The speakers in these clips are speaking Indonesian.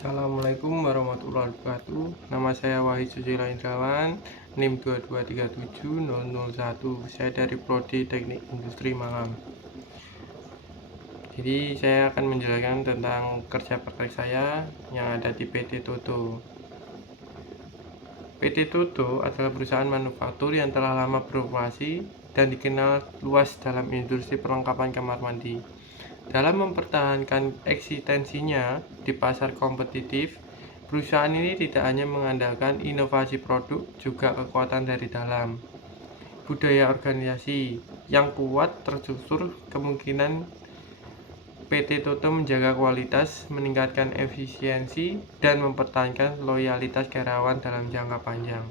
Assalamualaikum warahmatullahi wabarakatuh. Nama saya Wahid Susilo Indrawan, NIM 2237001. Saya dari Prodi Teknik Industri Malang. Jadi saya akan menjelaskan tentang kerja praktek saya yang ada di PT Toto. PT Toto adalah perusahaan manufaktur yang telah lama beroperasi dan dikenal luas dalam industri perlengkapan kamar mandi. Dalam mempertahankan eksistensinya di pasar kompetitif, perusahaan ini tidak hanya mengandalkan inovasi produk, juga kekuatan dari dalam. Budaya organisasi yang kuat terstruktur kemungkinan PT Toto menjaga kualitas, meningkatkan efisiensi, dan mempertahankan loyalitas karyawan dalam jangka panjang.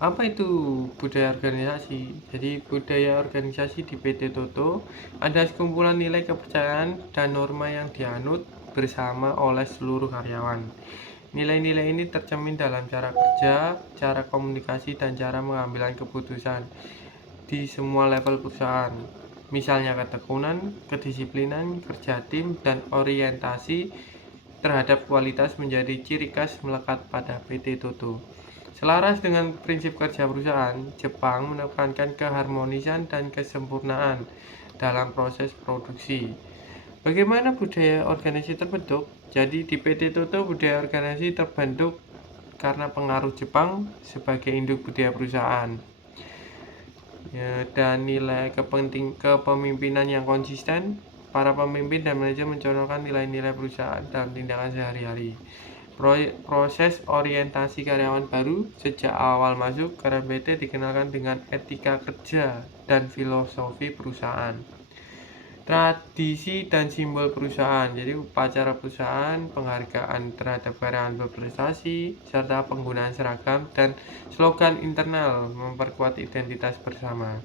Apa itu budaya organisasi? Jadi budaya organisasi di PT Toto ada sekumpulan nilai kepercayaan dan norma yang dianut bersama oleh seluruh karyawan. Nilai-nilai ini tercermin dalam cara kerja, cara komunikasi, dan cara mengambil keputusan di semua level perusahaan. Misalnya ketekunan, kedisiplinan, kerja tim, dan orientasi terhadap kualitas menjadi ciri khas melekat pada PT Toto. Selaras dengan prinsip kerja perusahaan, Jepang menekankan keharmonisan dan kesempurnaan dalam proses produksi. Bagaimana budaya organisasi terbentuk? Jadi di PT Toto budaya organisasi terbentuk karena pengaruh Jepang sebagai induk budaya perusahaan. Dan nilai kepemimpinan yang konsisten. Para pemimpin dan manajer mencontohkan nilai-nilai perusahaan dalam tindakan sehari-hari. Proses orientasi karyawan baru sejak awal masuk karena PT dikenalkan dengan etika kerja dan filosofi perusahaan. Tradisi dan simbol perusahaan, jadi upacara perusahaan, penghargaan terhadap karyawan berprestasi, serta penggunaan seragam dan slogan internal memperkuat identitas bersama.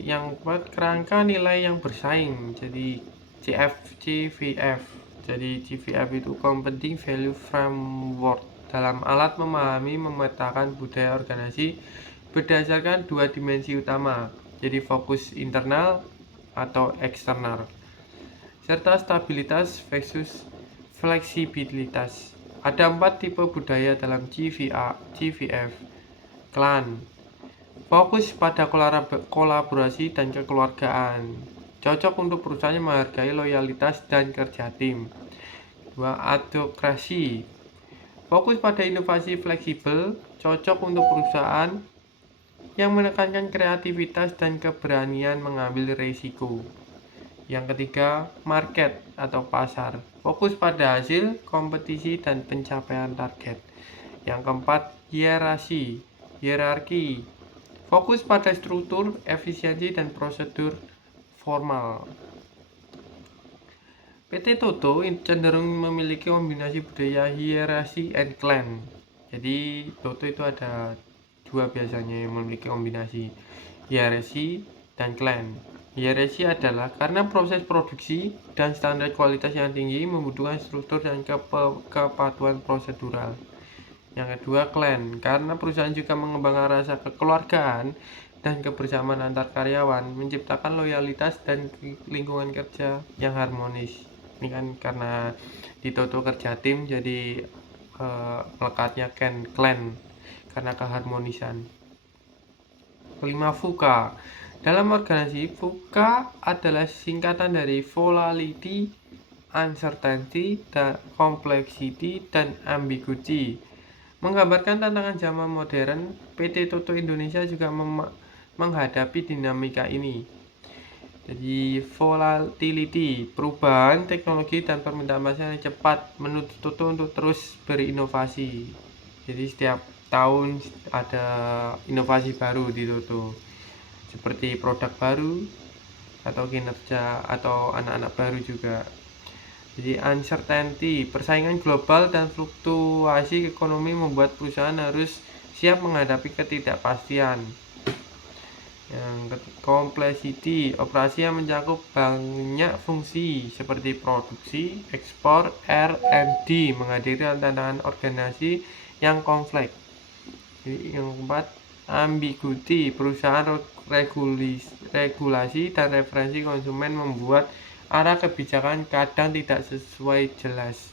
Yang buat kerangka nilai yang bersaing, jadi CVF. Jadi CVF itu Competing Value Framework dalam alat memahami memetakan budaya organisasi berdasarkan dua dimensi utama, jadi fokus internal atau eksternal, serta stabilitas versus fleksibilitas. Ada 4 tipe budaya dalam CVF. Klan, fokus pada kolaborasi dan kekeluargaan, cocok untuk perusahaan yang menghargai loyalitas dan kerja tim. 2. Adhokrasi, fokus pada inovasi fleksibel, cocok untuk perusahaan yang menekankan kreativitas dan keberanian mengambil risiko. Yang ketiga, market atau pasar, fokus pada hasil, kompetisi, dan pencapaian target. Yang keempat, hierarki, fokus pada struktur, efisiensi, dan prosedur formal. PT Toto cenderung memiliki kombinasi budaya hierarki and clan. Jadi Toto itu ada dua biasanya yang memiliki kombinasi hierarki dan clan. Hierarki adalah karena proses produksi dan standar kualitas yang tinggi membutuhkan struktur dan kepatuhan prosedural. Yang kedua, clan, karena perusahaan juga mengembangkan rasa kekeluargaan dan kebersamaan antar karyawan, menciptakan loyalitas dan lingkungan kerja yang harmonis. Ini kan karena di Toto kerja tim, jadi melekatnya clan karena keharmonisan. Kelima, VUCA. Dalam organisasi, VUCA adalah singkatan dari volatility, uncertainty, complexity, dan ambiguity. Menggambarkan tantangan zaman modern, PT Toto Indonesia juga menghadapi dinamika ini. Jadi volatility, perubahan teknologi dan permintaan pasar yang cepat menuntut Toto untuk terus berinovasi. Jadi setiap tahun ada inovasi baru di Toto, seperti produk baru atau kinerja atau anak-anak baru juga. Jadi uncertainty, persaingan global dan fluktuasi ekonomi membuat perusahaan harus siap menghadapi ketidakpastian. Yang complexity, operasi yang mencakup banyak fungsi seperti produksi, ekspor, R&D, menghadiri tantangan organisasi yang kompleks. Yang keempat, ambiguity, perusahaan regulasi dan referensi konsumen membuat arah kebijakan kadang tidak sesuai jelas.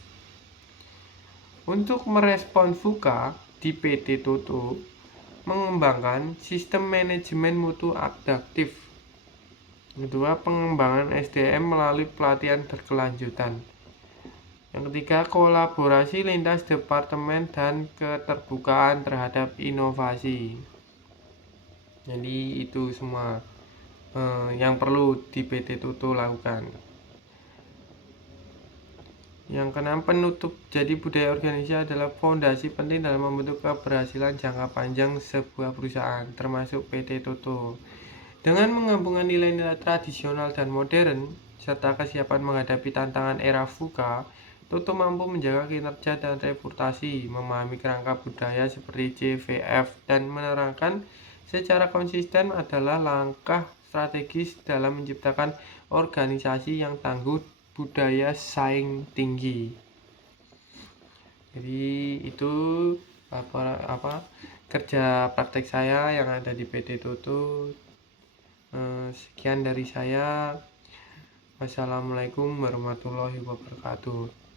Untuk merespon VUCA di PT Toto mengembangkan sistem manajemen mutu adaptif. Kedua, pengembangan SDM melalui pelatihan berkelanjutan. Yang ketiga, kolaborasi lintas departemen dan keterbukaan terhadap inovasi. Jadi itu semua yang perlu di PT Toto lakukan. Yang keenam, penutup. Jadi budaya organisasi adalah fondasi penting dalam membentuk keberhasilan jangka panjang sebuah perusahaan, termasuk PT Toto. Dengan menggabungkan nilai-nilai tradisional dan modern, serta kesiapan menghadapi tantangan era VUCA, Toto mampu menjaga kinerja dan reputasi, memahami kerangka budaya seperti JVF, dan menerangkan secara konsisten adalah langkah strategis dalam menciptakan organisasi yang tangguh budaya saing tinggi. Jadi itu kerja praktek saya yang ada di PT Toto. Sekian dari saya. Wassalamualaikum warahmatullahi wabarakatuh.